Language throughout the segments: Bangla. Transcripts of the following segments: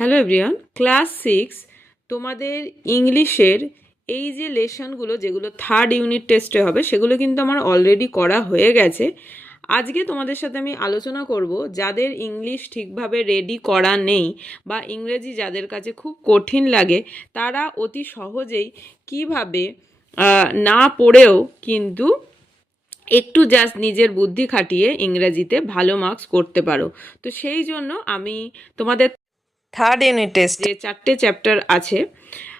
হ্যালো এভরিওয়ান, ক্লাস সিক্স তোমাদের ইংলিশের এই যে লেশনগুলো, যেগুলো থার্ড ইউনিট টেস্টে হবে, সেগুলো কিন্তু আমার অলরেডি করা হয়ে গেছে। আজকে তোমাদের সাথে আমি আলোচনা করব যাদের ইংলিশ ঠিকভাবে রেডি করা নেই বা ইংরেজি যাদের কাছে খুব কঠিন লাগে, তারা অতি সহজেই কীভাবে না পড়েও কিন্তু একটু জাস্ট নিজের বুদ্ধি খাটিয়ে ইংরেজিতে ভালো মার্কস করতে পারো। তো সেই জন্য আমি তোমাদের থার্ড ইউনিট টেস্ট। যে চারটে চ্যাপ্টার আছে,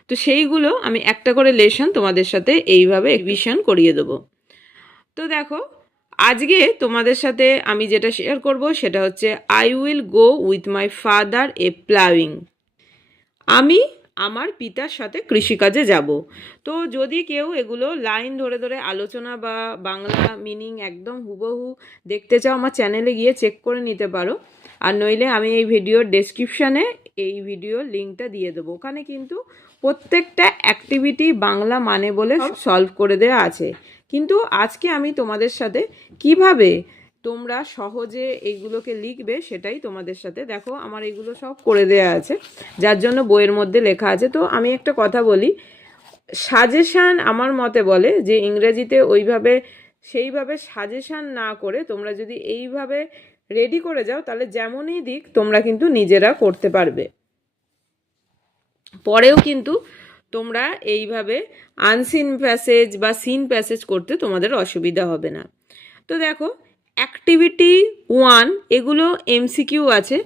তো সেইগুলো আমি একটা করে লেসন তোমাদের সাথে এইভাবে এডমিশন করিয়ে দেবো। তো দেখো, আজকে তোমাদের সাথে আমি যেটা শেয়ার করব সেটা হচ্ছে I will go with my father a plowing আমি আমার পিতার সাথে কৃষিকাজে যাব। তো যদি কেউ এগুলো লাইন ধরে ধরে আলোচনা বা বাংলা মিনিং একদম হুবহু দেখতে চাও, আমার চ্যানেলে গিয়ে চেক করে নিতে পারো। আর নইলে আমি এই ভিডিওর ডেসক্রিপশানে এই ভিডিওর লিঙ্কটা দিয়ে দেবো। ওখানে কিন্তু প্রত্যেকটা অ্যাক্টিভিটি বাংলা মানে বলে সলভ করে দেওয়া আছে। কিন্তু আজকে আমি তোমাদের সাথে কীভাবে তোমরা সহজে এইগুলোকে লিখবে সেটাই তোমাদের সাথে দেখো আমার এগুলো সব করে দেওয়া আছে। যার জন্য বইয়ের মধ্যে লেখা আছে। তো আমি একটা কথা বলি সাজেশান আমার মতে বলে যে ইংরেজিতে ওইভাবে সেইভাবে সাজেশান না করে তোমরা যদি এইভাবে রেডি করে যাও, তাহলে যেমনই দিক, তোমরা কিন্তু নিজেরা করতে পারবে। পরেও কিন্তু তোমরা এইভাবে আনসিন প্যাসেজ বা সিন প্যাসেজ করতে তোমাদের অসুবিধা হবে না। তো দেখো অ্যাক্টিভিটি ওয়ান এগুলো এমসিকিউ আছে।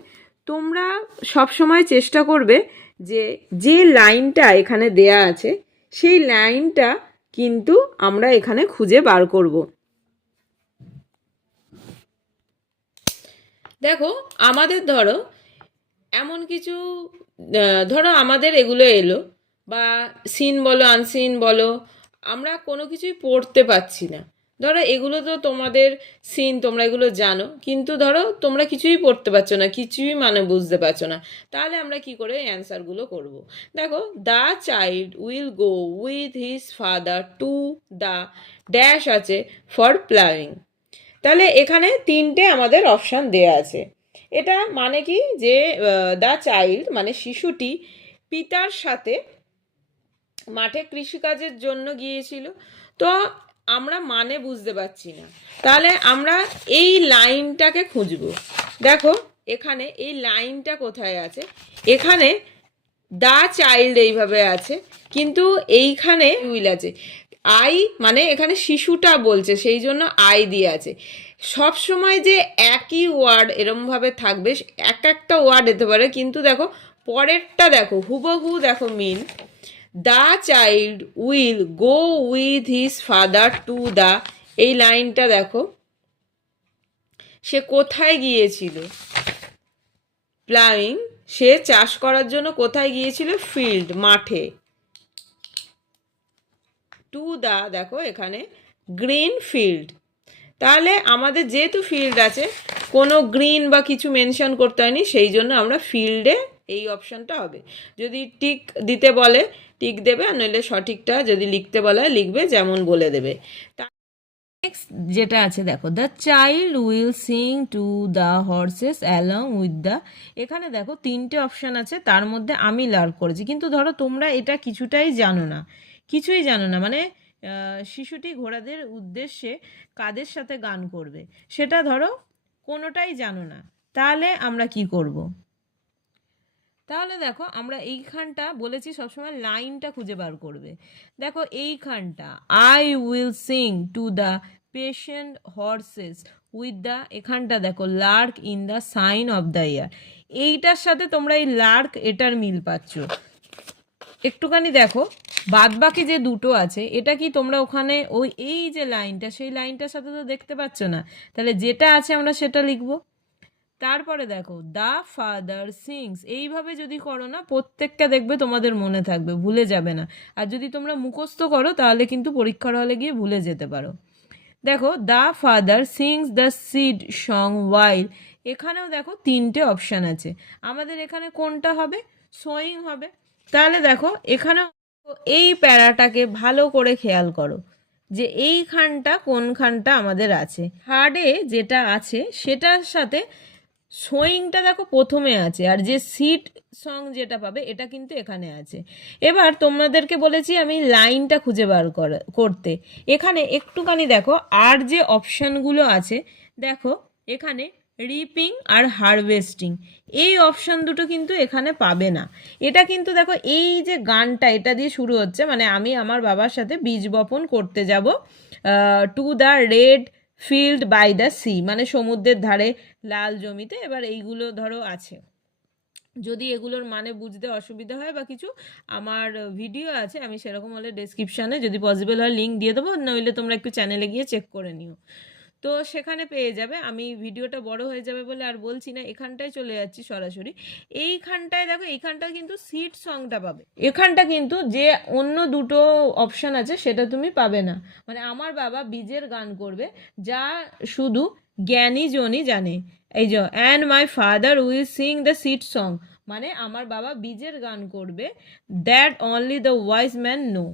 তোমরা সব সময় চেষ্টা করবে যে যে লাইনটা এখানে দেয়া আছে, সেই লাইনটা কিন্তু আমরা এখানে খুঁজে বার করব। দেখো, আমাদের ধরো, এমন কিছু ধরো আমাদের এগুলো এলো, বা সিন বলো আনসিন বলো, আমরা কোনো কিছুই পড়তে পাচ্ছি না। ধরো এগুলো তো তোমাদের সিন তোমরা এগুলো জানো, কিন্তু ধরো তোমরা কিছুই পড়তে পারছ না, কিছুই মানে বুঝতে পারছ না। তাহলে আমরা কি করে অ্যান্সারগুলো করব? দেখো the child will go with his father to the dash আছে ফর প্লাউইং তাহলে এখানে তিনটে আমাদের অপশান দেয়া আছে। এটা মানে কি? যে দ্য চাইল্ড মানে শিশুটি পিতার সাথে মাঠে কৃষিকাজের জন্য গিয়েছিল। তো আমরা মানে বুঝতে পারছি না। তাহলে আমরা এই লাইনটাকে খুঁজবো। দেখো, এখানে এই লাইনটা কোথায় আছে? এখানে দা চাইল্ড এইভাবে আছে, কিন্তু এইখানে উইল আছে। আই মানে এখানে শিশুটা বলছে, সেই জন্য আই দিয়ে আছে। সব সময় যে একই ওয়ার্ড এরমভাবে থাকবে, এক একটা ওয়ার্ড হতে পারে, কিন্তু দেখো, পরেরটা দেখো, হুবহু দেখো mean the child will go with his father to the এই লাইনটা দেখো। সে কোথায় গিয়েছিল? প্লাইং। সে চাষ করার জন্য কোথায় গিয়েছিল? ফিল্ড, মাঠে। টু দা দেখো এখানে গ্রিন ফিল্ড তাহলে আমাদের যেহেতু ফিল্ড আছে, কোনো গ্রিন বা কিছু মেনশন করতে হয়নি, সেই জন্য আমরা ফিল্ডে এই অপশানটা হবে। যদি টিক দিতে বলে টিক দেবে, আর নইলে সঠিকটা যদি লিখতে বলে, লিখবে, যেমন বলে দেবে। নেক্সট যেটা আছে, দেখো the child will sing to the horses along with the এখানে দেখো তিনটে অপশান আছে, তার মধ্যে আমি লার্ন করেছি। কিন্তু ধরো তোমরা এটা কিছুটাই জানো না। কিছুই জানো না। মানে শিশুটি ঘোড়াদের উদ্দেশ্যে কাদের সাথে গান করবে, সেটা ধরো কোনোটাই জানো না। তাহলে আমরা কি করব? তাহলে দেখো, আমরা এইখানটা বলেছি সবসময় লাইনটা খুঁজে বার করবে। দেখো এইখানটা I will sing to the patient horses with the এখানটা দেখো lark in the sign of the year এইটার সাথে তোমরা এই লার্ক এটার মিল পাচ্ছ। একটুখানি দেখো। বাদ বাকি যে দুটো আছে, এটা কি তোমরা ওখানে ওই, এই যে লাইনটা, সেই লাইনটার সাথে তো দেখতে পাচ্ছ না। তাহলে যেটা আছে আমরা সেটা লিখব। তারপরে দেখো, দা ফাদার সিংস এইভাবে যদি করো না, প্রত্যেকটা দেখবে তোমাদের মনে থাকবে, ভুলে যাবে না। আর যদি তোমরা মুখস্থ করো, তাহলে কিন্তু পরীক্ষার হলে গিয়ে ভুলে যেতে পারো। দেখো the father sings the seed song while এখানেও দেখো তিনটে অপশান আছে। আমাদের এখানে কোনটা হবে? সোয়িং হবে। তাহলে দেখো, এখানেও এই প্যারাটাকে ভালো করে খেয়াল করো যে এইখানটা কোনখানটা আমাদের আছে। হার্ডে যেটা আছে সেটার সাথে সোয়িংটা দেখো প্রথমে আছে আর যে সিট সং যেটা পাবে এটা কিন্তু এখানে আছে। এবার তোমাদেরকে বলেছি আমি লাইনটা খুঁজে বার করা- করতে। এখানে একটুখানি দেখো আর যে অপশানগুলো আছে, দেখো এখানে রিপিং আর হারভেস্টিং এই অপশান দুটো কিন্তু এখানে পাবে না। এটা কিন্তু দেখো, এই যে গানটা, এটা দিয়ে শুরু হচ্ছে। মানে আমি আমার বাবার সাথে বীজ বপন করতে যাব to the red field by the sea মানে সমুদ্রের ধারে লাল জমিতে, এবার এইগুলো ধরো আছে। যদি এগুলোর মানে বুঝতে অসুবিধা হয় বা কিছু, আমার ভিডিও আছে, আমি সেরকম হলে ডেসক্রিপশানে যদি পসিবল হয় লিঙ্ক দিয়ে দেবো, নইলে তোমরা একটু চ্যানেলে গিয়ে চেক করে নিও। তো সেখানে পেয়ে যাবে। আমি ভিডিওটা বড় হয়ে যাবে বলে আর বলছি না, এখানটায় চলে যাচ্ছি সরাসরি। এইখানটায় দেখো এইখানটা কিন্তু সিট সংটা পাবে। এখানটা কিন্তু যে অন্য দুটো অপশান আছে সেটা তুমি পাবে না। মানে আমার বাবা বীজের গান করবে, যা শুধু জ্ঞানী জনই জানে। এই যে and my father will sing the seed song মানে আমার বাবা বীজের গান করবে that only the wise man know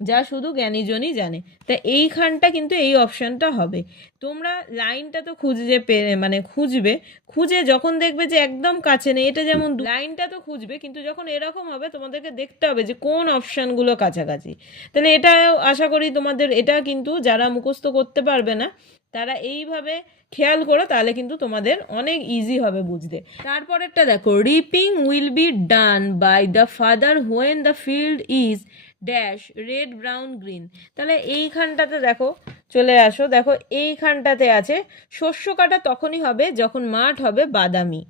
যা শুধু জ্ঞানীজনই জানে। তা এইখানটা কিন্তু এই অপশানটা হবে। তোমরা লাইনটা তো খুঁজে মানে খুঁজবে। খুঁজে যখন দেখবে যে একদম কাছে নেই, এটা যেমন লাইনটা তো খুঁজবে, কিন্তু যখন এরকম হবে, তোমাদেরকে দেখতে হবে যে কোন অপশানগুলো কাছাকাছি। তাহলে এটা আশা করি তোমাদের, এটা কিন্তু যারা মুখস্থ করতে পারবে না, তারা এইভাবে খেয়াল করো, তাহলে কিন্তু তোমাদের অনেক ইজি হবে বুঝতে। তারপরেরটা দেখো reaping will be done by the father when the field is dash red brown green তাহলে এইখানটাতে দেখো, চলে আসো। দেখো, এইখানটাতে আছে, শস্য কাটা তখনই হবে যখন মাঠ হবে বাদামি।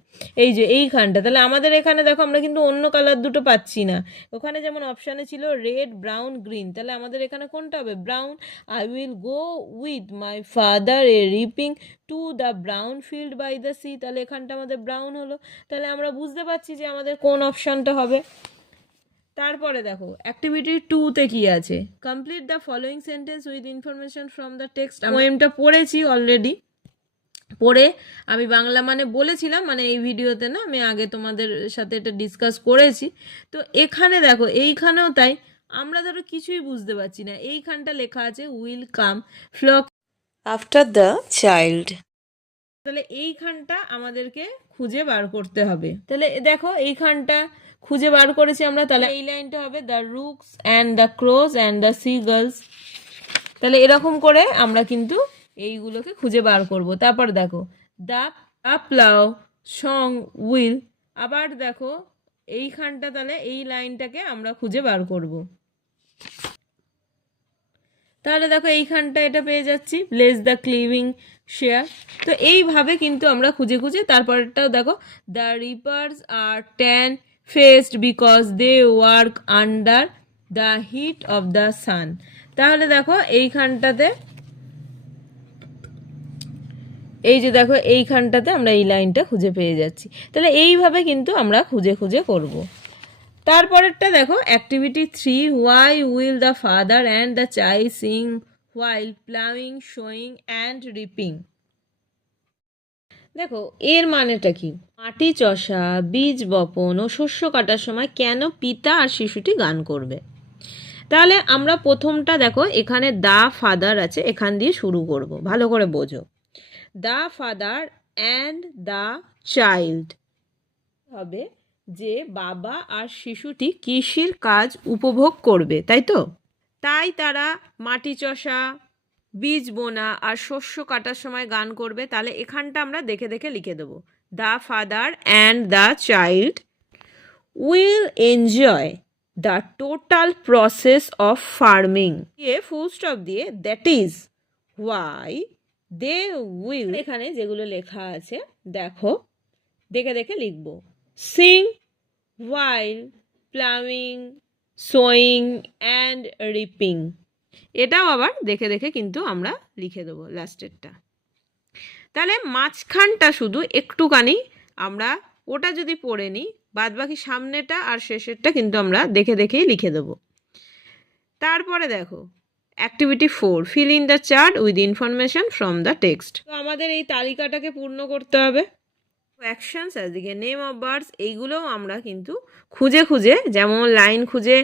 এই যে এইখানটা। তাহলে আমাদের এখানে দেখো, আমরা কিন্তু অন্য কালার দুটো পাচ্ছি না। ওখানে যেমন অপশানে ছিল রেড ব্রাউন গ্রিন তাহলে আমাদের এখানে কোনটা হবে? Brown I will go with my father a reaping to the brown field by the sea তাহলে এখানটা আমাদের ব্রাউন হলো। তাহলে আমরা বুঝতে পারছি যে আমাদের কোন অপশানটা হবে। তারপরে দেখো অ্যাক্টিভিটি টুতে কি আছে? Complete the following sentence with information from the text পোয়েমটা পড়েছি অলরেডি পড়ে আমি বাংলা মানে বলেছিলাম মানে এই ভিডিওতে না আমি আগে তোমাদের সাথে এটা ডিসকাস করেছি। তো এখানে দেখো এইখানেও তাই আমরা ধরো কিছুই বুঝতে পারছি না। এইখানটা লেখা আছে will come flock after the child তাহলে এইখানটা আমাদেরকে খুঁজে বার করতে হবে। তাহলে দেখো এইখানটা খুঁজে বার করেছি আমরা তাহলে এই লাইনটা হবে the rooks and the crows and the sea gulls তাহলে এরকম করে আমরা কিন্তু এইগুলোকে খুঁজে বার করব। তারপর দেখো দ্য প্লাউ সং উইল আবার দেখো এইখানটা তাহলে এই লাইনটাকে আমরা খুঁজে বার করব। তাহলে দেখো এইখানটা এটা পেয়ে যাচ্ছি প্লেস দ্য ক্লিভিং শেয়ার তো এইভাবে কিন্তু আমরা খুঁজে খুঁজে তারপরেরটাও দেখো the reapers are tan faced because they work under the heat of the sun তাহলে দেখো এইখানটাতে, এই যে দেখো এইখানটাতে আমরা এই লাইনটা খুঁজে পেয়ে যাচ্ছি। তাহলে এইভাবে কিন্তু আমরা খুঁজে খুঁজে করব। তারপরেরটা দেখো activity three why will the father and the child sing while plowing sowing and reaping দেখো, এর মানেটা কি? মাটি চষা, বীজ বপন ও শস্য কাটার সময় কেন পিতা আর শিশুটি গান করবে? তাহলে আমরা প্রথমটা দেখো, এখানে দা ফাদার আছে, এখান দিয়ে শুরু করব। ভালো করে বোঝো। The father and the child হবে যে বাবা আর শিশুটি কৃষির কাজ উপভোগ করবে, তাই তো? তাই তারা মাটি চষা বীজ বোনা আর শস্য কাটার সময় গান করবে, তাহলে এখানটা আমরা দেখে দেখে লিখে দেবো। The father and the child will enjoy the total process of farming দিয়ে ফুল স্টপ দিয়ে that is why they will এখানে যেগুলো লেখা আছে, দেখো, দেখে দেখে লিখব। Sing while plowing sowing and reaping এটাও আবার দেখে দেখে কিন্তু আমরা লিখে দেবো লাস্টেরটা তাহলে মাঝখানটা শুধু একটুখানি আমরা ওটা যদি পড়ে নিই বাদ বাকি সামনেটা আর শেষেরটা কিন্তু আমরা দেখে দেখেই লিখে দেবো। তারপরে দেখো activity four fill in the chart with information from the text তো আমাদের এই তালিকাটাকে পূর্ণ করতে হবে। অ্যাকশনস একদিকে নেম অফ বার্ডস এইগুলোও আমরা কিন্তু খুঁজে খুঁজে, যেমন লাইন খুঁজে,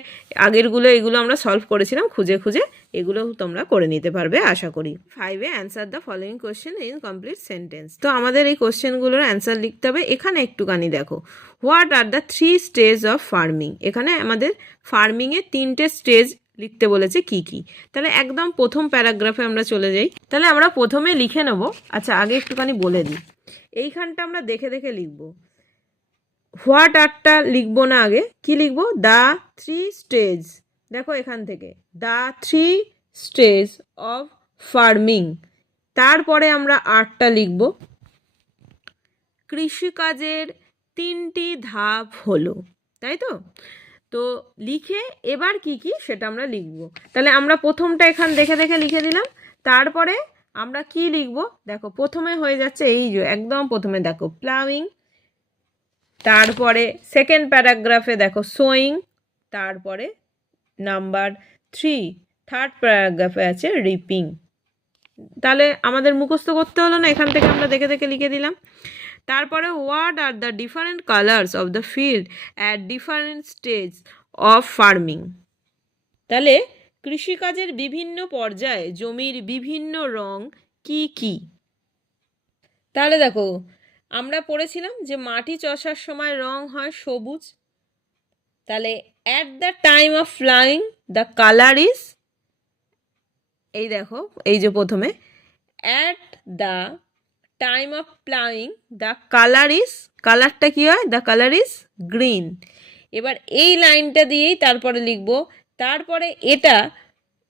আগেরগুলো এগুলো আমরা সলভ করেছিলাম, খুঁজে খুঁজে এগুলো তোমরা করে নিতে পারবে, আশা করি। ফাইভে answer the following question in complete sentence তো আমাদের এই কোশ্চেনগুলোর অ্যান্সার লিখতে হবে, এখানে একটুখানি দেখো। What are the three stage of farming এখানে আমাদের ফার্মিংয়ে তিনটে স্টেজ লিখতে বলেছে কি কি। তাহলে একদম প্রথম প্যারাগ্রাফে আমরা চলে যাই। তাহলে আমরা প্রথমে লিখে নেব। আচ্ছা আগে একটুখানি বলে দিই। এইখানটা আমরা দেখে দেখে লিখব। হোয়াট আরটা লিখব না আগে? কি লিখব? The three stage. দেখো এখান থেকে। The three stage of farming. তারপরে আমরা আটটা লিখব। কৃষিকাজের তিনটি ধাপ হলো, তাই তো? তো লিখে এবার কি কি সেটা আমরা লিখব। তাহলে আমরা প্রথমটা এখান দেখে দেখে লিখে দিলাম। তারপরে আমরা কি লিখব? দেখো, প্রথমে হয়ে যাচ্ছে এই যে, একদম প্রথমে দেখো প্লাউইং তারপরে সেকেন্ড প্যারাগ্রাফে দেখো সোয়িং তারপরে নাম্বার থ্রি থার্ড প্যারাগ্রাফে আছে রিপিং তাহলে আমাদের মুখস্থ করতে হলো না, এখান থেকে আমরা দেখে দেখে লিখে দিলাম। তারপরে what are the different colours of the field at different stage of farming তাহলে কৃষিকাজের বিভিন্ন পর্যায়ে জমির বিভিন্ন রং কি কি? তাহলে দেখো, আমরা পড়েছিলাম যে মাটি চষার সময় রং হয় সবুজ। তাহলে at the time of plowing the colour is এই দেখো, এই যে প্রথমে at the time of plowing the colour is কালারটা কী হয়? দ্য কালার ইজ গ্রিন এবার এই লাইনটা দিয়েই তারপরে লিখব তারপরে এটা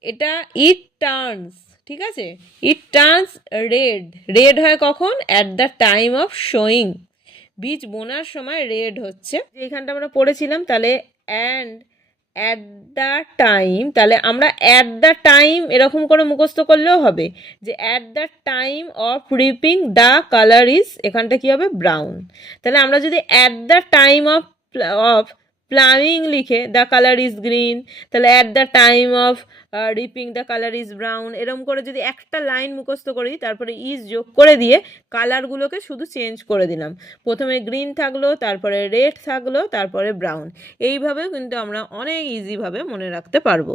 এটা ইট টার্নস ঠিক আছে? ইট টার্নস রেড রেড হয় কখন? At the time of sowing বীজ বোনার সময় রেড হচ্ছে। এইখানটা আমরা পড়েছিলাম, তাহলে অ্যান্ড অ্যাট দ্য টাইম তাহলে আমরা অ্যাট দ্য টাইম এরকম করে মুখস্থ করলেও হবে। যে at the time of reaping the colour is এখানটা কী হবে? ব্রাউন তাহলে আমরা যদি at the time of of plowing লিখে দ্য কালার ইজ গ্রিন তাহলে at the time of reaping the colour is brown এরকম করে যদি একটা লাইন মুখস্থ করি, তারপরে ইজ যোগ করে দিয়ে কালারগুলোকে শুধু চেঞ্জ করে দিলাম। প্রথমে গ্রিন থাকল, তারপরে রেড থাকল, তারপরে ব্রাউন এইভাবেও কিন্তু আমরা অনেক ইজিভাবে মনে রাখতে পারব।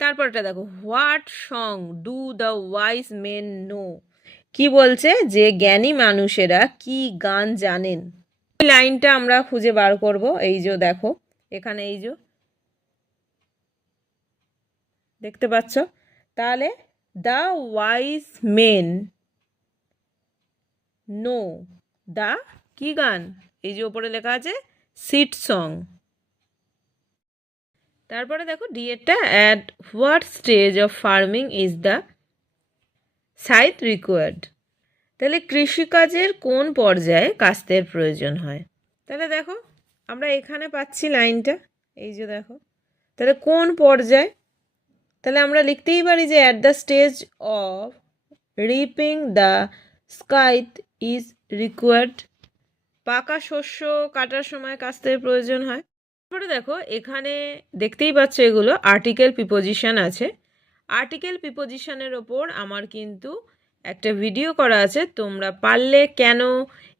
তারপরটা দেখো what song do the wise men know কি বলছে? যে জ্ঞানী মানুষেরা কি গান জানেন? লাইনটা আমরা খুঁজে বার করব। এই যে দেখো, এখানে এই যে, দেখতে পাচ্ছ? তাহলে the wise men know the কি গান? এই যে ওপরে লেখা আছে সিট সং তারপরে দেখো ডিএটা at what stage of farming is the scythe required তাহলে কৃষিকাজের কোন পর্যায়ে কাস্তের প্রয়োজন হয়? তাহলে দেখো, আমরা এখানে পাচ্ছি লাইনটা, এই যে দেখো। তাহলে কোন পর্যায়ে? তাহলে আমরা লিখতেই পারি যে at the stage of reaping the scythe is required পাকা শস্য কাটার সময় কাস্তের প্রয়োজন হয়। তারপরে দেখো, এখানে দেখতেই পাচ্ছ এগুলো আর্টিকেল প্রিপোজিশন আছে। আর্টিকেল প্রিপোজিশনের ওপর আমার কিন্তু একটা ভিডিও করা আছে, তোমরা পারলে কেন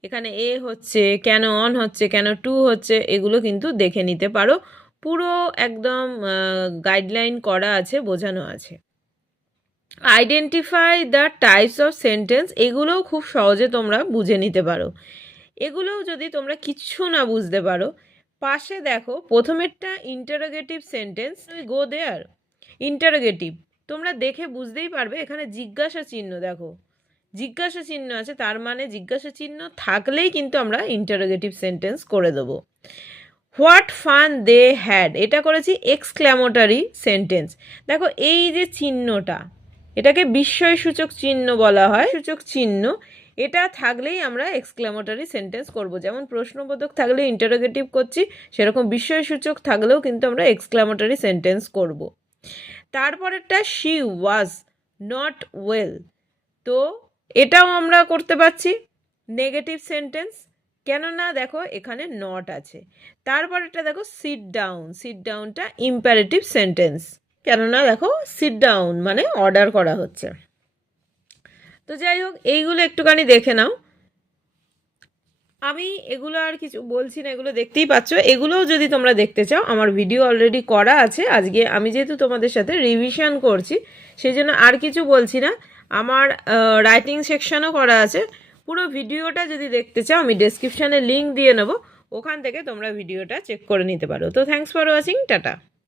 এখানে এ হচ্ছে, কেন অন হচ্ছে, কেন টু হচ্ছে, এগুলো কিন্তু দেখে নিতে পারো। পুরো একদম গাইডলাইন করা আছে, বোঝানো আছে। Identify the types of sentence এগুলোও খুব সহজে তোমরা বুঝে নিতে পারো। এগুলোও যদি তোমরা কিচ্ছু না বুঝতে পারো, পাশে দেখো, প্রথমেরটা interrogative sentence go there interrogative তোমরা দেখে বুঝতেই পারবে, এখানে জিজ্ঞাসা চিহ্ন দেখো। জিজ্ঞাসা চিহ্ন আছে, তার মানে জিজ্ঞাসা চিহ্ন থাকলেই কিন্তু আমরা ইন্টারোগেটিভ সেন্টেন্স করে দেবো। হোয়াট ফান দে হ্যাড এটা করেছি এক্সক্ল্যামোটারি সেন্টেন্স দেখো, এই যে চিহ্নটা, এটাকে বিস্ময়সূচক চিহ্ন বলা হয়। সূচক চিহ্ন, এটা থাকলেই আমরা এক্সক্ল্যামোটারি সেন্টেন্স করব। যেমন প্রশ্নবোধক থাকলে ইন্টারোগেটিভ করছি, সেরকম বিস্ময়সূচক থাকলেও কিন্তু আমরা এক্সক্ল্যামোটারি সেন্টেন্স করব। তারপরেরটা শি ওয়াজ নট ওয়েল তো এটাও আমরা করতে পারছি। নেগেটিভ সেন্টেন্স কেননা দেখো এখানে নট আছে। তারপরেরটা দেখো সিট ডাউন সিট ডাউনটা ইম্পারেটিভ সেন্টেন্স কেননা দেখো সিট ডাউন মানে অর্ডার করা হচ্ছে। তো যাই হোক, এইগুলো একটুখানি দেখে নাও। আমি এগুলো আর কিছু বলছি না, এগুলো দেখতেই পাচ্ছ। এগুলোও যদি তোমরা দেখতে চাও, আমার ভিডিও অলরেডি করা আছে। আজকে আমি যেহেতু তোমাদের সাথে রিভিশন করছি সেই জন্য আর কিছু বলছি না। আমার রাইটিং সেকশনও করা আছে। পুরো ভিডিওটা যদি দেখতে চাও, আমি ডেসক্রিপশানে লিঙ্ক দিয়ে নেব। ওখান থেকে তোমরা ভিডিওটা চেক করে নিতে পারো। তো থ্যাংকস ফর ওয়াচিং টাটা।